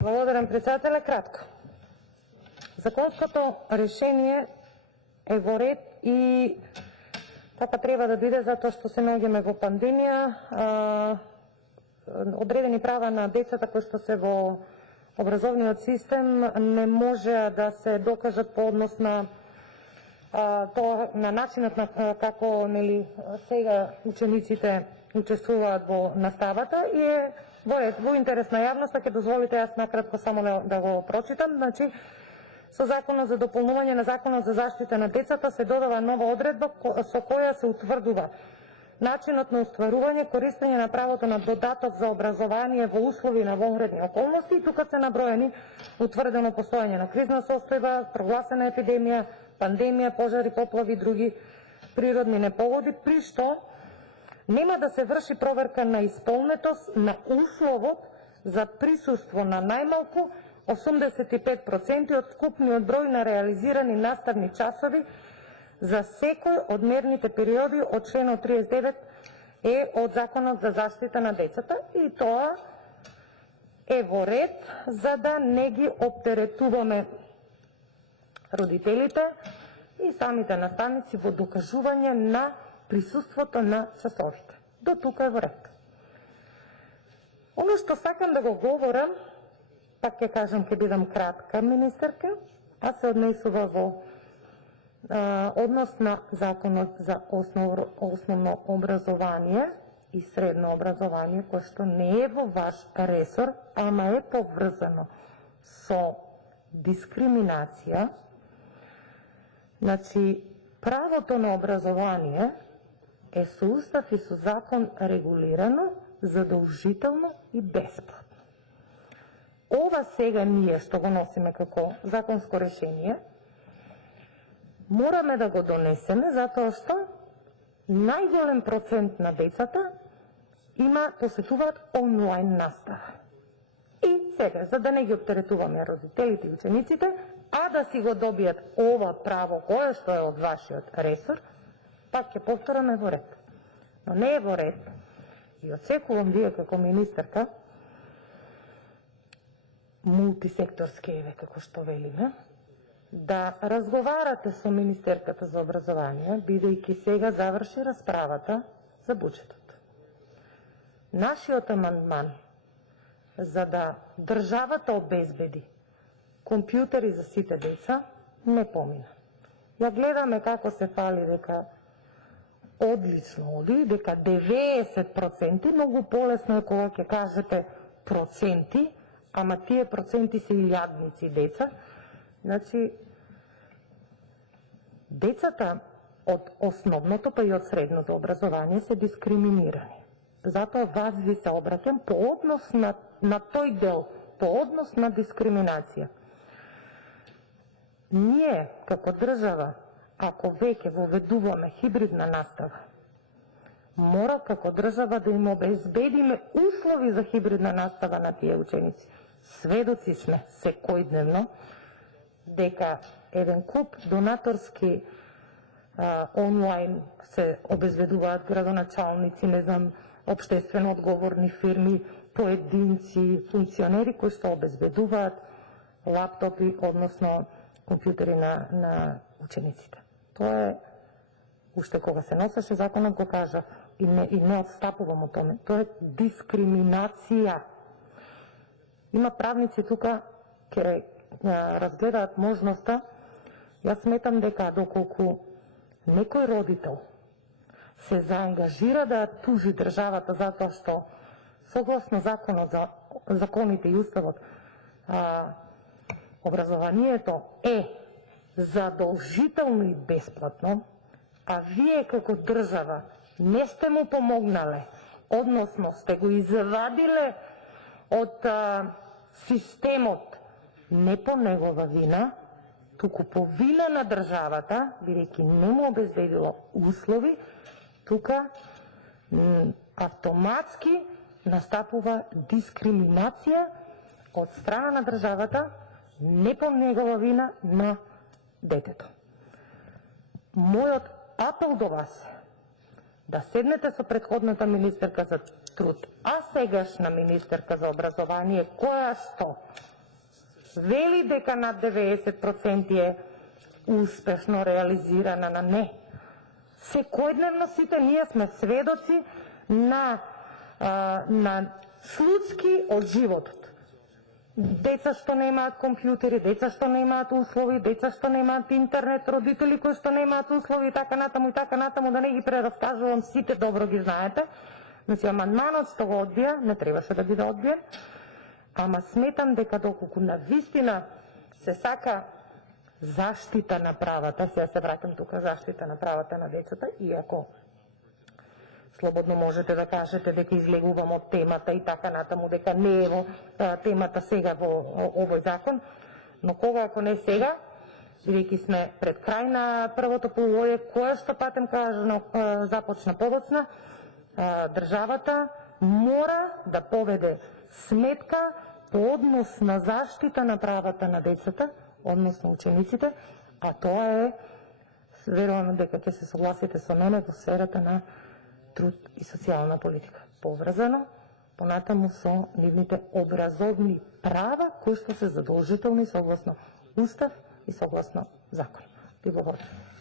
Благодарам, председателе. Кратко. Законското решение е во ред и така треба да биде затоа што се наоѓаме во пандемија. Одредени права на децата кои што се во образовниот систем не може да се докажат по однос на тоа на начинот на како сега учениците учествуваат во наставата и е во интерес на јавноста. Ќе дозволите јас накратко само да го прочитам. Значи, со Законот за дополнување на Законот за заштита на децата се додава нова одредба со која се утврдува начинот на остварување, користење на правото на додаток за образование во услови на вонредни околности и тука се наброени утврдено постојање на кризна состојба, прогласена епидемија, пандемија, пожари, поплави и други природни непогоди, при што нема да се врши проверка на исполнетост на условот за присуство на најмалку 85% од скупниот број на реализирани наставни часови за секој од мерните периоди од членот 39 е од Законот за заштита на децата и тоа е во ред за да не ги оптеретуваме родителите и самите наставници во докажување на присуството на часовите. До тука е во ред. Оно што сакам да го говорам, пак ќе кажам, ќе бидам кратка, министерка, а се однесува во однос на Законот за основно образование и средно образование, кој што не е во ваш ресор, ама е поврзано со дискриминација. Значи, правото на образование е со устав и со закон регулирано, задолжително и бесплатно. Ова сега ние што го носиме како законско решение, мораме да го донесеме затоа што најголем процент на децата посетуваат онлайн настава. И сега, за да не ги оптеретуваме родителите и учениците, а да си го добијат ова право кое што е од вашиот ресор, пак ќе повтораме во ред. Но не е во ред и очекувам вие како министерка мултисекторски еве како што велиме, да разговарате со министерката за образование, бидејќи сега заврши расправата за буџетот. Нашиот амандман за да државата обезбеди компјутери за сите деца не помина. Ја гледаме како се фали дека одлично оди, дека 90%, многу полесно е кога ќе кажете проценти, ама тие проценти се илјадници деца. Значи, децата од основното па и од средното образование се дискриминирани. Затоа вас ви се обраќам по однос на тој дел, по однос на дискриминација. Ние, како држава, ако веќе воведуваме хибридна настава, мора како држава да им обезбедиме услови за хибридна настава на тие ученици. Сведоци сме секојдневно дека еден куп донаторски онлайн се обезбедуваат градоначалници, не знам, општествено одговорни фирми, поединци, функционери кои што обезбедуваат лаптопи, односно компјутери на учениците. Тоа е, уште кога се носеше законот го кажав и не отстапувам од томе, тоа е дискриминација. Има правници тука ќе разгледаат можноста. Јас сметам дека доколку некој родител се заангажира да тужи државата затоа што согласно законите и уставот образованието е задолжително и бесплатно, а вие како држава не сте му помогнале, односно сте го извадиле од системот не по негова вина, туку по вина на државата, бидејќи не му обезбедило услови, тука автоматски настапува дискриминација од страна на државата, не по негова вина на детето. Мојот апел до вас да седнете со претходната министерка за труд, а сегашна министерка за образование, која што вели дека над 90% е успешно реализирана на не. Секојдневно сите ние сме сведоци на случаи од животот. Деца што немаат компјутери, деца што немаат услови, деца што немаат интернет, родители кои што немаат услови и така натаму, да не ги прераскажувам, сите добро ги знаете. Значи, амандманот што го одбија, не требаше да биде одбиен, ама сметам дека доколку навистина се сака заштита на правата, сега се враќам тука, заштита на правата на децата, иако слободно можете да кажете дека излегувам од темата и така натаму, дека не е во темата сега во овој закон, но кога ако не сега, бидејќи сме пред крај на првото полугодие, кое што патем кажано започна подоцна, државата мора да поведе сметка по однос на заштита на правата на децата, односно учениците, а тоа е, верувам дека ќе се согласите со мене, во сферата на труд и социјална политика. Поврзано, понатаму со нивните образовни права, кои што се задолжителни согласно Устав и согласно закон. Ви благодарам.